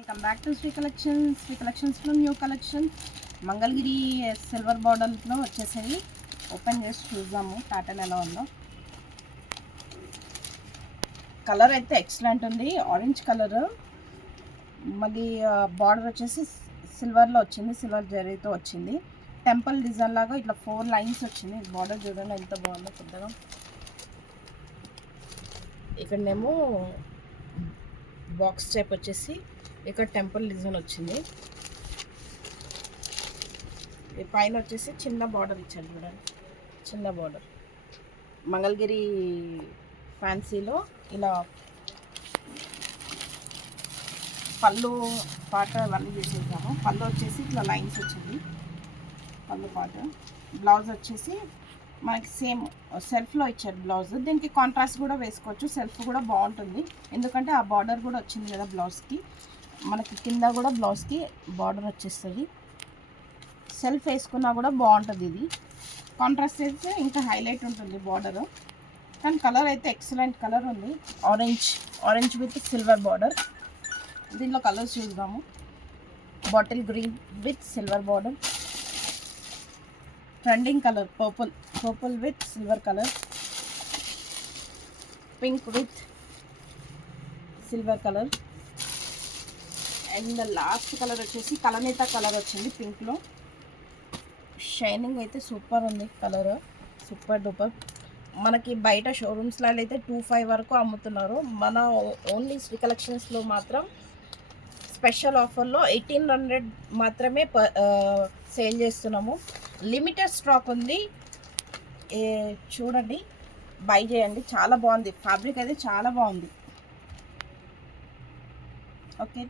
Welcome back to Shri కలెక్షన్స్లో new collection Mangalagiri silver బార్డర్లో వచ్చేసరి open చేసి చూద్దాము ప్యాటర్న్ ఎలా ఉందో. కలర్ అయితే ఎక్సలెంట్ ఉంది, ఆరెంజ్ కలర్. మళ్ళీ బార్డర్ వచ్చేసి సిల్వర్లో వచ్చింది, సిల్వర్ జరీతో వచ్చింది. టెంపుల్ డిజైన్ లాగా ఇట్లా 4 లైన్స్ వచ్చింది. బార్డర్ చూడండి ఎంత బాగుందో పెద్దగా. ఇక్కడనేమో బాక్స్ టైప్ వచ్చేసి ఇక్కడ టెంపుల్ డిజైన్ వచ్చింది. ఈ పైన వచ్చేసి చిన్న బార్డర్ ఇచ్చాడు చూడండి, చిన్న బార్డర్. మంగళగిరి ఫ్యాన్సీలో ఇలా పళ్ళు పాట అవన్నీ చేసేసాము. పళ్ళు వచ్చేసి ఇట్లా లైన్స్ వచ్చింది పళ్ళు పాట. బ్లౌజ్ వచ్చేసి మనకి సేమ్ సెల్ఫ్లో ఇచ్చారు బ్లౌజ్. దీనికి కాంట్రాస్ట్ కూడా వేసుకోవచ్చు, సెల్ఫ్ కూడా బాగుంటుంది ఎందుకంటే ఆ బార్డర్ కూడా వచ్చింది కదా బ్లౌజ్కి. మనకి కింద కూడా బ్లౌజ్కి బార్డర్ వచ్చేస్తుంది. సెల్ఫ్ వేసుకున్నా కూడా బాగుంటుంది. ఇది కాంట్రాస్ట్ అయితే ఇంకా హైలైట్ ఉంటుంది బార్డర్. కానీ కలర్ అయితే ఎక్సలెంట్ కలర్ ఉంది, ఆరెంజ్ విత్ సిల్వర్ బార్డర్. దీనిలో కలర్స్ చూద్దాము. Bottle green with silver border, trending colour purple with silver colour, pink with silver colour, and last colour వచ్చేసి కలనేత కలర్ వచ్చింది పింక్లో. షైనింగ్ అయితే సూపర్ ఉంది కలర్, సూపర్ డూపర్. మనకి బయట షోరూమ్స్లో అయితే 2500 వరకు అమ్ముతున్నారు. మన ఓన్లీ శ్రీ కలెక్షన్స్లో మాత్రం స్పెషల్ ఆఫర్లో 1800 మాత్రమే సేల్ చేస్తున్నాము. లిమిటెడ్ స్టాక్ ఉంది, చూడండి, బై చేయండి. చాలా బాగుంది ఫ్యాబ్రిక్ అయితే, చాలా బాగుంది. ఓకే.